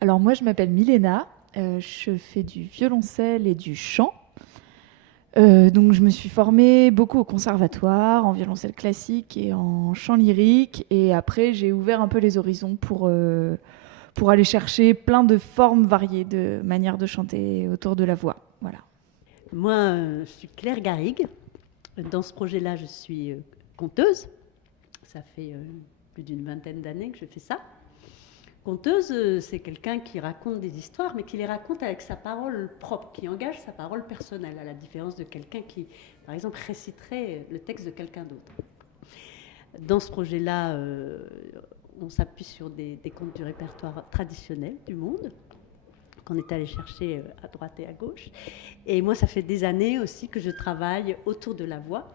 Alors moi, je m'appelle Milena, je fais du violoncelle et du chant. Donc je me suis formée beaucoup au conservatoire, en violoncelle classique et en chant lyrique. Et après, j'ai ouvert un peu les horizons pour aller chercher plein de formes variées de manières de chanter autour de la voix. Voilà. Moi, je suis Claire Garrigue. Dans ce projet-là, je suis conteuse. Ça fait plus d'une vingtaine d'années que je fais ça. Conteuse, c'est quelqu'un qui raconte des histoires, mais qui les raconte avec sa parole propre, qui engage sa parole personnelle, à la différence de quelqu'un qui, par exemple, réciterait le texte de quelqu'un d'autre. Dans ce projet-là, on s'appuie sur des contes du répertoire traditionnel du monde, qu'on est allé chercher à droite et à gauche. Et moi, ça fait des années aussi que je travaille autour de la voix.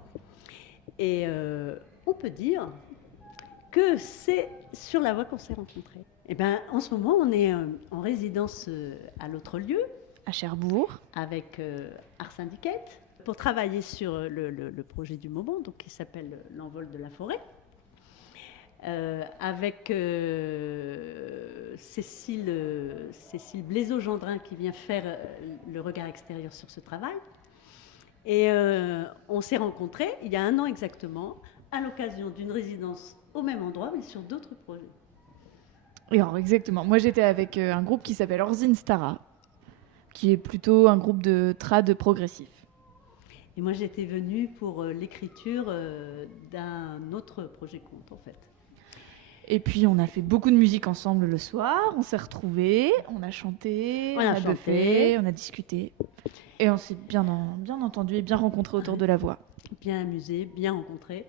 Et on peut dire que c'est sur la voix qu'on s'est rencontrés. Et ben, en ce moment, on est en résidence à l'autre lieu, À Cherbourg. avec Art Syndicate, pour travailler sur le projet du moment, donc, qui s'appelle L'envol de la forêt, avec Cécile Blaiseau-Gendrin qui vient faire le regard extérieur sur ce travail. Et on s'est rencontrés il y a 1 an exactement, à l'occasion d'une résidence au même endroit, mais sur d'autres projets. Et alors, exactement. Moi, j'étais avec un groupe qui s'appelle Orzin Stara, qui est plutôt un groupe de trad progressif. Et moi, j'étais venue pour l'écriture d'un autre projet conte, en fait. Et puis, on a fait beaucoup de musique ensemble le soir. On s'est retrouvés, on a chanté, On a chanté. buffé, on a discuté. Et on s'est bien entendu et bien rencontrés autour de la voix. Bien amusé, bien rencontré.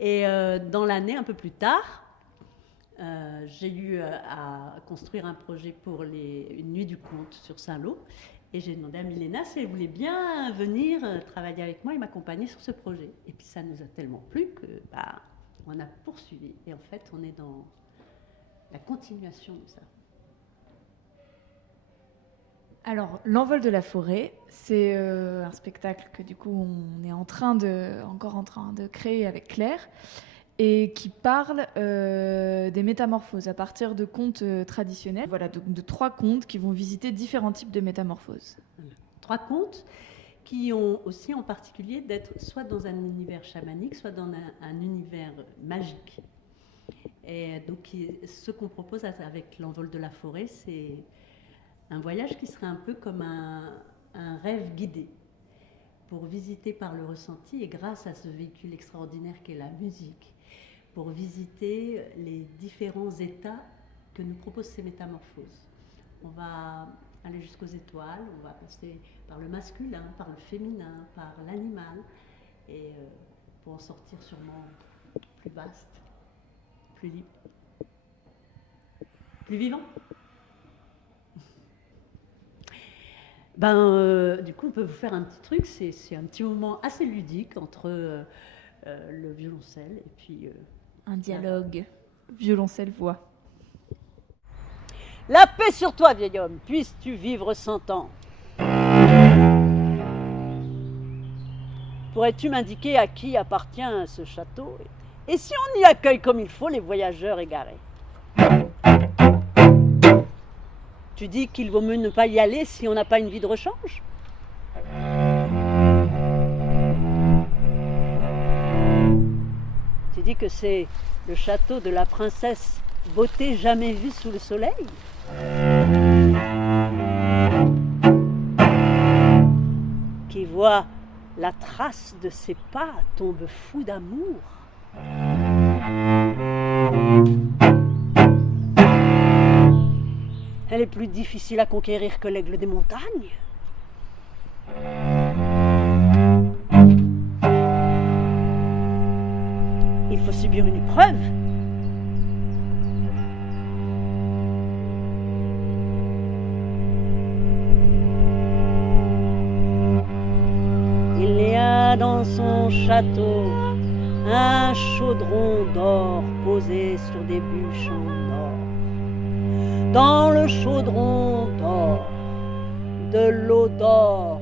Et dans l'année, un peu plus tard, j'ai eu à construire un projet pour une nuit du conte sur Saint-Lô. Et j'ai demandé à Milena si elle voulait bien venir travailler avec moi et m'accompagner sur ce projet. Et puis ça nous a tellement plu que on a poursuivi. Et en fait, on est dans la continuation de ça. Alors, L'envol de la forêt, c'est un spectacle que du coup on est encore en train de créer avec Claire et qui parle des métamorphoses à partir de contes traditionnels. Voilà, donc de 3 contes qui vont visiter différents types de métamorphoses. Voilà. 3 contes qui ont aussi en particulier d'être soit dans un univers chamanique, soit dans un univers magique. Et donc ce qu'on propose avec L'envol de la forêt, c'est un voyage qui serait un peu comme un rêve guidé pour visiter par le ressenti et grâce à ce véhicule extraordinaire qu'est la musique, pour visiter les différents états que nous proposent ces métamorphoses. On va aller jusqu'aux étoiles, on va passer par le masculin, par le féminin, par l'animal, et pour en sortir sûrement plus vaste, plus libre, plus vivant. Du coup, on peut vous faire un petit truc, c'est un petit moment assez ludique entre le violoncelle et puis... Un dialogue violoncelle-voix. La paix sur toi, vieil homme, puisses-tu vivre 100 ans. Pourrais-tu m'indiquer à qui appartient ce château et si on y accueille comme il faut les voyageurs égarés? Tu dis qu'il vaut mieux ne pas y aller si on n'a pas une vie de rechange? Tu dis que c'est le château de la princesse beauté jamais vue sous le soleil? Qui voit la trace de ses pas tombe fou d'amour. Elle est plus difficile à conquérir que l'aigle des montagnes. Il faut subir une épreuve. Il y a dans son château un chaudron d'or posé sur des bûches en or. Dans le chaudron d'or, de l'eau d'or